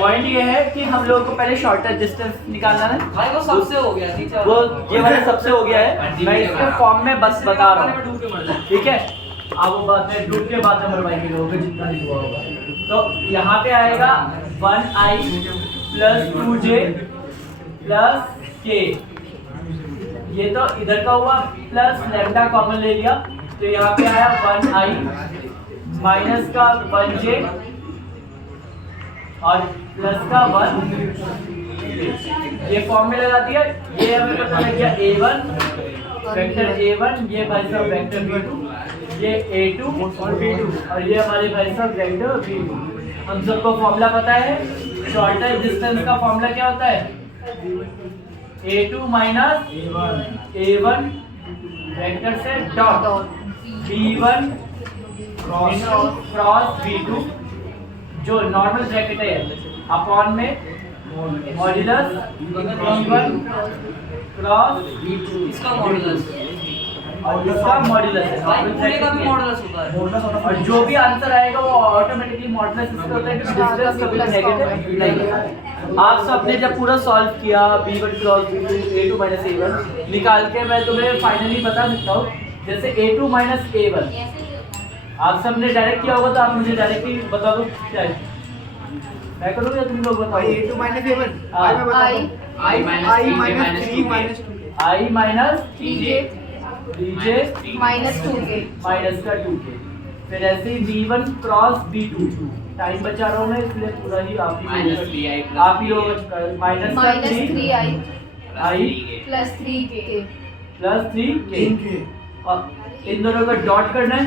Point ये है कि हम लोगों को पहले शॉर्टेस्ट डिस्टेंस निकालना है। भाई वो सबसे हो गया ठीक है, वो ये वाला सबसे हो गया है, मैं इसके फॉर्म में बस बता रहा हूँ, ठीक है। अब वो बात है डूब के बाद नंबर वाई के लोगों को जितना भी हुआ होगा, तो यहाँ पे आएगा 1i plus 2j plus k, ये तो इधर का हुआ, प्लस लैम्डा कॉमन ले लिया, तो यहाँ पे आया 1i माइनस का 1j और प्लस का 1, ये फॉर्म में लगा दिया। ये हमें पता लग गया a1 वेक्टर a1, ये भाई साहब वेक्टर b2, ये a2 और b2, और ये हमारे भाई साहब वेक्टर b2। हम सबको फॉर्मूला पता है, शॉर्टेस्ट डिस्टेंस का फॉर्मूला क्या होता है, a2 माइनस a1 वेक्टर से डॉट b1 क्रॉस b2, जो नॉर्मल ब्रैकेट है, अपॉन में मॉड्यूलस b1 क्रॉस b2, इसका मॉडुलस और इसका मॉड्यूलस है, भाई पूरे का भी मॉडुलस होता है, और जो भी आंसर आएगा वो ऑटोमेटिकली मॉडुलस इसका होता है कि डिस्टेंस कभी नेगेटिव नहीं है। आप सबने जब पूरा सॉल्व किया b1 cross b2 a2 minus a1 निकाल के, मैं तुम्हें फाइनली बता सकता हूँ, जैसे a2 माइनस a1 आप सबने डायरेक्ट किया होगा, तो आप मुझे डायरेक्टली बता दो क्या है, मैं करूँ या तुम लोग बताओ। a2 minus a1 I minus 2 i minus dj dj minus 2k minus का 2k, फिर ऐसे ही b1 क्रॉस b2, टाइम बचा रहा हूँ मैं इसलिए पूरा ही आप ही होगा, minus minus 3i i plus 3k plus 3k, और इन दोनों का डॉट करना है,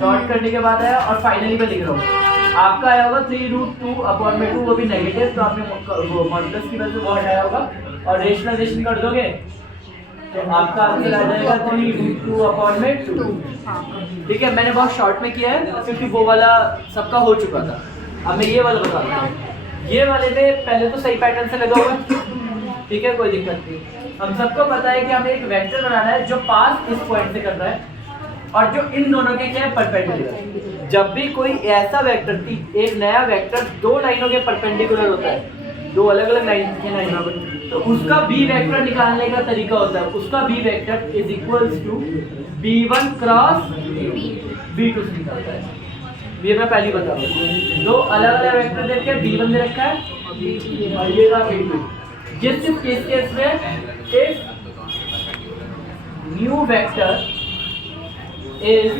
डॉट करने के बाद आया, और फाइनली मैं लिख रहा हूँ, आपका आया होगा 3√2 अपॉन में 2, वो भी नेगेटिव, तो आपने मॉडुलस की वजह से वर्ड आया होगा, और रेशनलाइजेशन कर दोगे तो आपका आंसर आ जाएगा 3√2 अपॉन में 2। ठीक है, मैंने बहुत शॉर्ट में किया है क्योंकि वो वाला सबका हो चुका था। अब मैं ये वाला बता रहा हूँ, ये वाले में पहले तो सही पैटर्न से लगा हुआ है, ठीक है, कोई दिक्कत नहीं। हम सबको पता है कि हमें एक वेक्टर बनाना है जो पास इस पॉइंट से कर रहा है, और जो इन दोनों के क्या है, परपेंडिकुलर। जब भी कोई ऐसा वेक्टर, एक नया वेक्टर दो लाइनों के परपेंडिकुलर होता है, दो अलग अलग लाइन के लाइन, तो उसका बी वेक्टर निकालने का तरीका होता है, उसका b vector is equals to b1 cross b2 से निकलता है। ये मैं पहले बता रहा हूँ, दो अलग अलग वेक्टर देख के b1 दे रखा है और ये का b2। जिस केस में if new vector is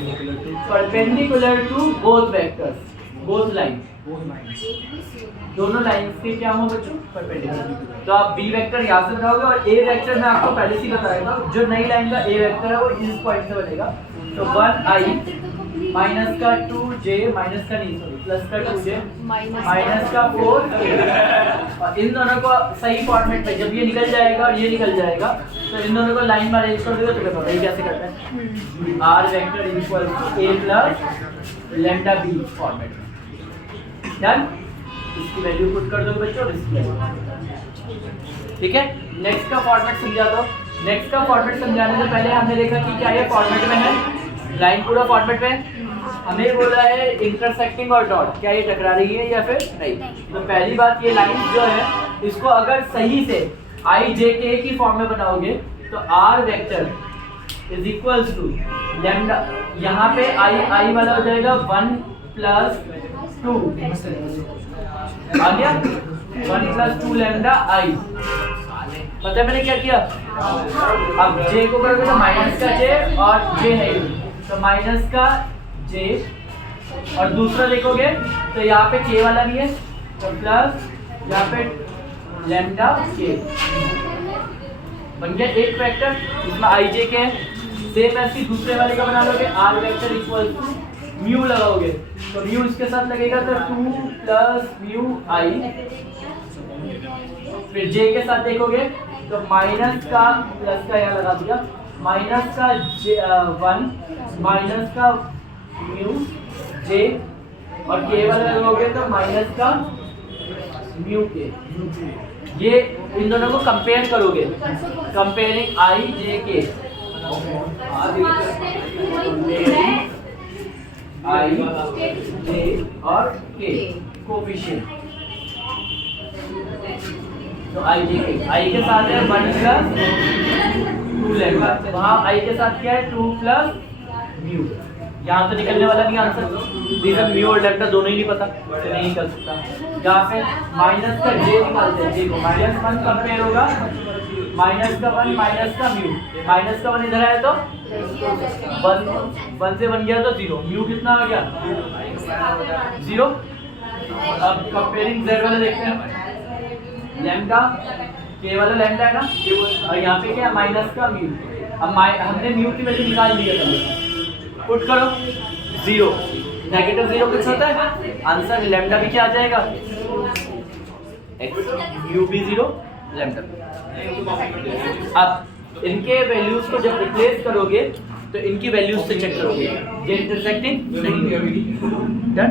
perpendicular to both vectors, both lines, दोनों लाइंस के क्या हो बच्चों, परपेंडिकुलर। तो आप बी वेक्टर यहाँ से बनाओगे, और ए वेक्टर मैं आपको पहले से ही बताया था, जो नई लाइन का ए वेक्टर है वो इस पॉइंट से बनेगा। तो 1i माइनस का 2j माइनस का नहीं सॉरी प्लस का 2j माइनस का 4, और इन दोनों को सही फॉर्मेट में जब ये निकल जाएगा और ये निकल जाएगा, तो इन दोनों को लाइन में अरेंज कर दोगे तो क्या पता ये कैसे करते हैं, r vector equal to a plus lambda b format में। डन, इसकी वैल्यू पुट कर दो बच्चों, और इसकी वैल्यू, ठीक है। नेक्स्ट का फॉर्मेट समझा दो। नेक्स्ट का फॉर्मेट समझाने से पहले हमने देखा कि क्या ये फॉर्मेट में है, लाइन पूरा फॉर्मेट में। हमें बोला है इंटरसेक्टिंग और डॉट, क्या ये टकरा रही है या फिर नहीं। तो पहली बात, ये लाइन जो है इसको अगर सही से i j k की फॉर्म में बनाओगे तो r vector is equals to lambda, यहाँ पे i वाला हो जाएगा 1 प्लस 2 आ गया, 1 प्लस 2 लैम्डा i। पता है मैंने क्या किया, अब j को करोगे तो माइनस का j, और j है तो माइनस का j, और दूसरा देखोगे तो यहाँ पे k वाला भी है, तो प्लस यहाँ पे लैम्डा k बन गया एक वेक्टर, इसमें i j k है। सेम ऐसी दूसरे वाले का बना लोगे, r vector equal to mu लगाओगे, तो म्यू इसके साथ लगेगा तो 2 प्लस म्यू i, फिर j के साथ देखोगे तो माइनस का प्लस का यहाँ लगा दिया, माइनस का 1 माइनस का म्यू j, और k वाला लगाओगे तो माइनस का म्यू k। ये इन दोनों को कंपेयर करोगे, comparing i j k, i j और k कोफिशिएंट, तो आई के साथ है 1 + 2 लैम्डा, वहाँ आई के साथ क्या है 2 + म्यू। यहाँ तो निकलने वाला नहीं आंसर, रीजन म्यू और लैम्डा दोनों ही नहीं पता, तो नहीं निकल सकता। यहाँ पे माइनस का जे निकालते हैं, देखो -1 कंपेयर होगा -1 माइनस का म्यू, -1 इधर आया तो 1 से बन गया तो 0, म्यू कितना आ गया 0। अब कंपेयरिंग z वाला देखते हैं, लैम्डा के वाला लैम्डा है ना, और यहाँ पे क्या है माइनस का म्यू। अब हमने म्यू की वैल्यू निकाल ली है, पुट करो 0, -0 कुछ होता है आंसर, लैम्डा भी क्या आ जाएगा x, म्यू भी 0, लैम्डा भी। अब इनके वैल्यूज को जब रिप्लेस करोगे तो इनकी वैल्यूज से चेक करोगे, ये इंटरसेक्टिंग नहीं है। डन।